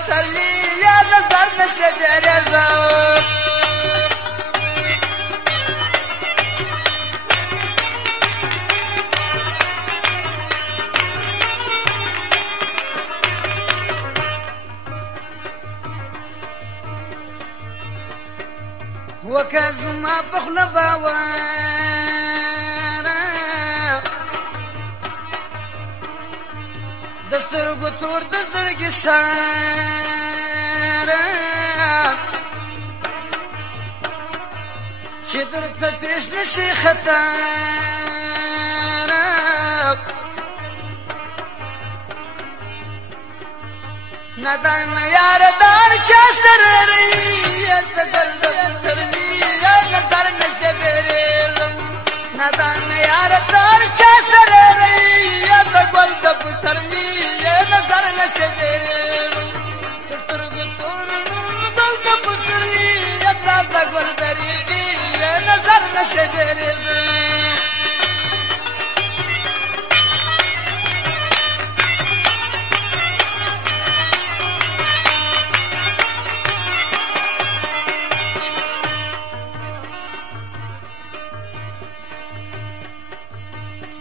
پسرلی یا نظر نسی بیرزم وكازما بخل باوارا دستر قطور دزرق سارا شدرت پیش نسی خطارا ندان یار دار چا سر ریت قلب سرنی یا نظر نسی بیرم ندان یار دار چا سر ریت قلب سرنی یا نظر نسی بیرم دستر گتور قلب سرنی یا قلب دریدی یا نظر نسی بیرم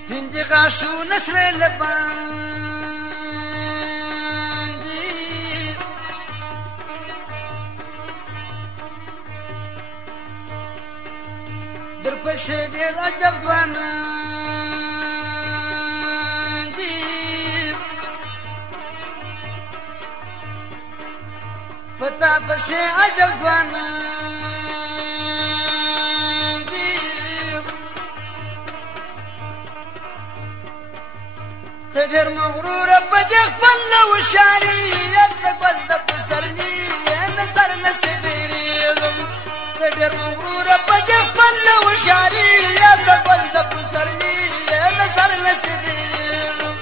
هندي غاشو نسر لباندي در پسې ډېر عجب ځواناندي پتا پسې عجب ځواناندي تجر مغرور بدخ فل وشاري تقبل بسرني نظر نسبيريهم تجر مغرور بدخ فل وشاري تقبل بسرني نظر نسبيريهم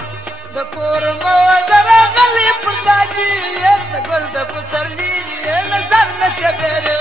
دكور موزر غلي برداني تقبل بسرني نظر نسبيريهم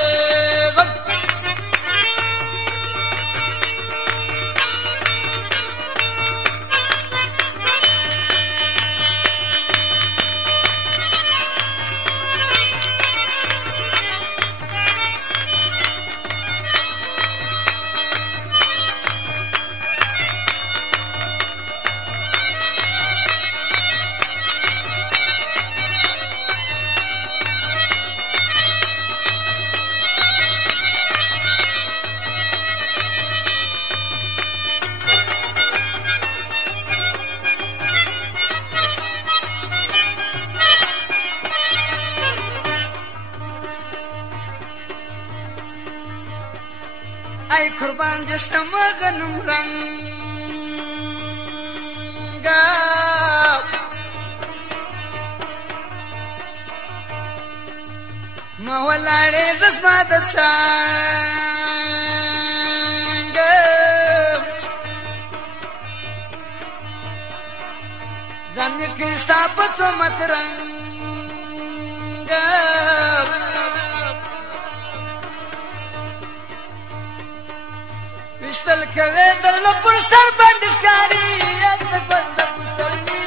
اي قربان دستم غنم رنگا ما ولاړې رسما د سانګ ځان کې ثابت مترنګ وشتل کوي دل پر سر باندې ښکاری تقبل بسرني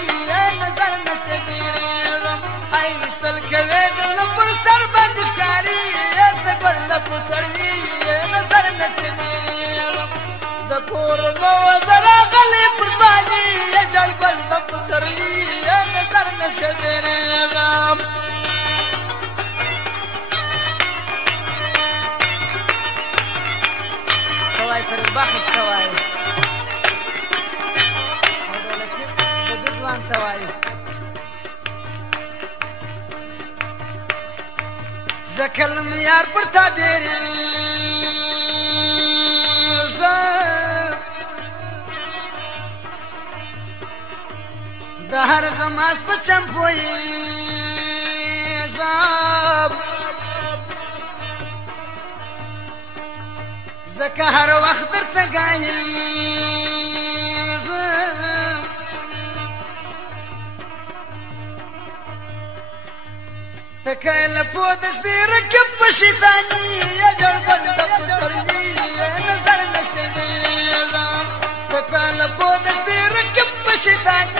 نظر نسبيرم اي وشتل کوي دل پر سر باندې ښکاری تقبل بسرني نظر نسبيرم د کور مو زرا غلي پر باندې جلبل بسرني نظر نسبيرم پر بخش سوای د ځوان سوای زکلم یار پر تعبیر د هر غماس په چمپوي زکه هر وخت درته ګایم تکایل په د سپیر کې په شیطانی جوړګل د پسرني نظر نسبیرم تکایل په د سپیر کې په شیطانی